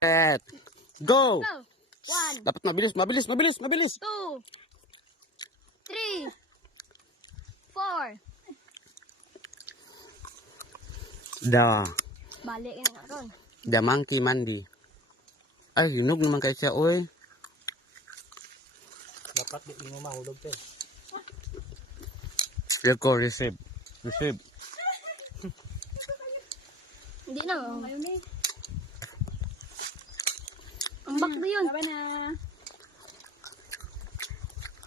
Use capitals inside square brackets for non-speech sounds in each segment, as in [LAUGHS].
Set. Go! Go. One, Dapat mabilis, mabilis, mabilis, mabilis. two, three, four. Da. Balik yan nga ron. The monkey mandi. Ay, hinog naman kay siya, oy. Dapat di mo mahulog te. Here ko, receive. Receive. Hindi na. Oh. Ang bakdo yun. Sabi na.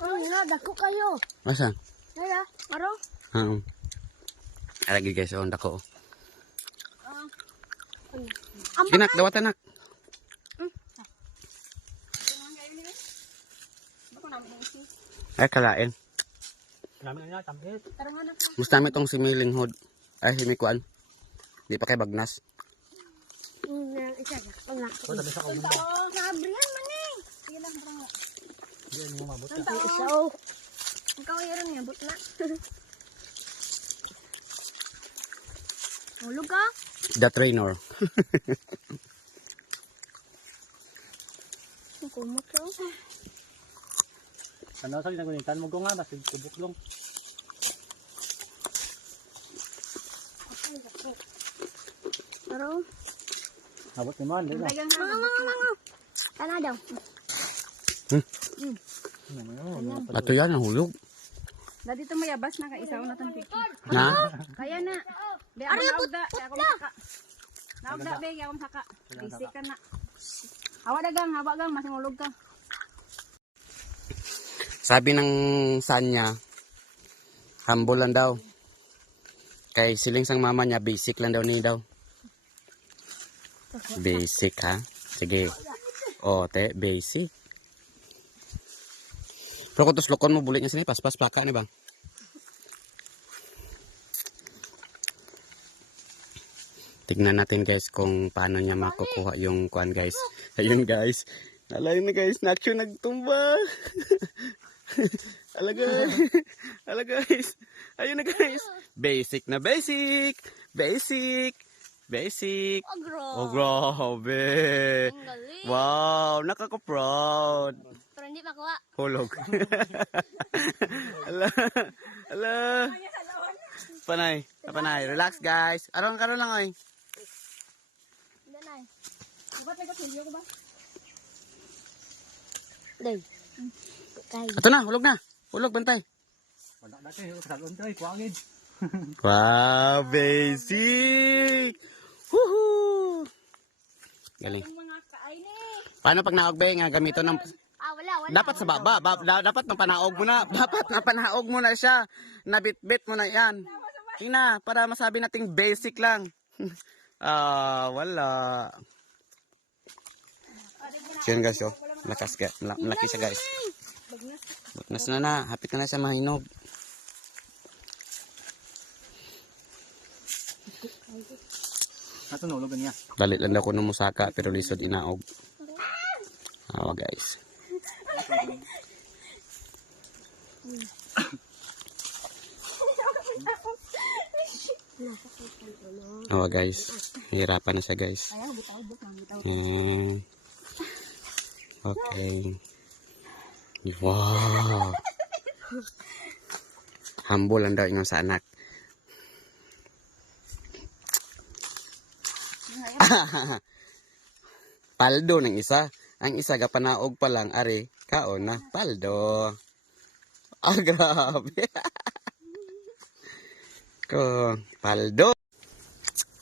Oh, nga, dako kayo. Masa? Nara, aro. Oo. Alagi guys, on dako. Ang Ginak, dawat anak. Ay, kalain. Na na. Gusto namin itong similing hood. Ay, himikuan. Di pa kay bagnas. Mm, na. O tabi sa ulo mo. Oh, kabriyan man eh. Sige lang, bro. Di mo mabot. Ang tao. Isa oh. Ang kawayaran niya, butla. [LAUGHS] Hulog ka? The trainer. Kumot ka. Ano sa ginagunitan mo ko nga basta kubok long. Pero, Abot ni man, di ba? Mga, mga, mga. Tana daw. Ano, Ato yan, nahulog. Dati ito mayabas na kaisaw na itong piki. Na? Kaya na. Di ako naugda. Di ako masaka. Naugda, be. Ako masaka. Basic ka na. Hawa dagang, hawa gang. Masingulog ka. Sabi ng son niya, humble lang daw. Kay siling sang mama niya, basic lang daw ni daw. Basic ha? Sige. O, te, basic. Pero kung tuslokon mo, bulit niya sini, paspas, plaka ni bang? Tignan natin guys kung paano niya makukuha yung kuan guys. [LAUGHS] Ayun guys. Alay na guys, Nacho nagtumba. [LAUGHS] Ala guys. Ala guys. Ayun na guys. Basic na basic. Basic. Basic. Agro. Oh, grabe. Ang galing. Wow, nakaka-proud. Pero hindi makuha. Hulog. [LAUGHS] ala. Ala. Panay. Panay. Relax guys. Aron karon lang ay. Hindi na eh. Ba't nagkasilyo ko ba? Day. Kay. Ato na, hulog na. Hulog bantay. Wala dati, salon tayo, kuwagid. Wow, basic. Woohoo. Galing. Eh. Paano pag naogbe nga gamito ng Ah, wala, wala. dapat sa baba, ba, da- dapat na panaog mo na, [LAUGHS] dapat na panaog mo na siya. Nabitbit mo na 'yan. Tina, para masabi nating basic lang. [LAUGHS] Ah, wala. Yun guys, oh. Lakas malaki siya guys. Bagnas na na, hapit na na sa mahinog. Natulog niya. Dalit lang daw ko ng musaka pero lisod inaog. Awa guys. Awa guys. Hirapan na siya guys. Hmm. Okay. Wow. Humble lang daw ingon sa anak. [LAUGHS] paldo ng isa. Ang isa ga panaog pa lang ari kaon na paldo. [LAUGHS] Ah, grabe. [LAUGHS] Ko, paldo.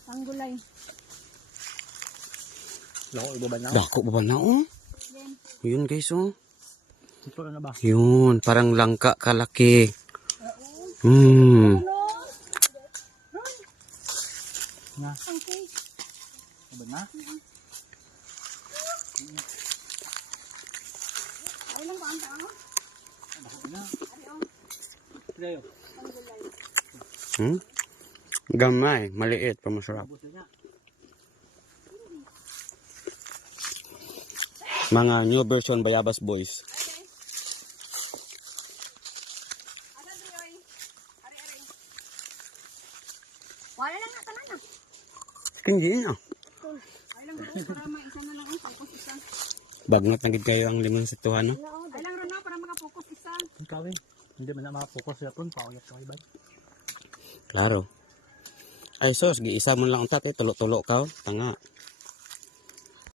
Panggulay. Lako, iba ba na? Dako ba ba na oh? Yun guys oh. Ito na ba? Yun, parang langka kalaki. Hmm. Nga. Iba na? Ay lang ba ang tao? Na. Hmm? Gamay, maliit, pa masarap. Na. Mga new version Bayabas Boys. Wala lang nga tanan na. Hindi na. Ay lang ba? Para may isa na lang ang Bagnot na gid kayo ang limon sa tuha no. Ay lang ron na para makapokus isa. Ikaw eh. Hindi man na makapokus sa pun. Pauyap sa ibay. Klaro. Ay sos, giisa mo lang ang tatay tulo-tulo ka. oh. Tanga.